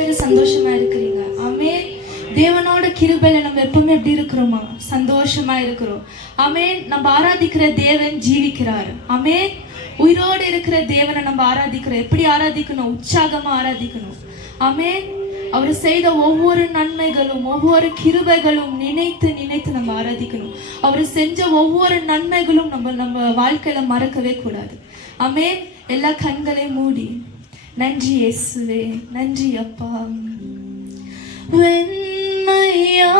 சந்தோஷமா இருக்கிறீங்க. ஆமென். தேவனோட கிருபையில நம்ம எப்பவுமே எப்படி இருக்கிறோமா? சந்தோஷமா இருக்கிறோம். ஆமென். நம்ம ஆராதிக்கிற தேவன் ஜீவிக்கிறார். ஆமென். உயிரோடு இருக்கிற தேவனை நம்ம ஆராதிக்கிறோம். எப்படி ஆராதிக்கணும்? உற்சாகமா ஆராதிக்கணும். ஆமென். அவர் செய்த ஒவ்வொரு நன்மைகளும் ஒவ்வொரு கிருபைகளும் நினைத்து நினைத்து நம்ம ஆராதிக்கணும். அவர் செஞ்ச ஒவ்வொரு நன்மைகளும் நம்ம வாழ்க்கையில மறக்கவே கூடாது. ஆமென். எல்லா கண்களையும் மூடி நன்றி இயேசுவே, நன்றி அப்பா. வெண்மையா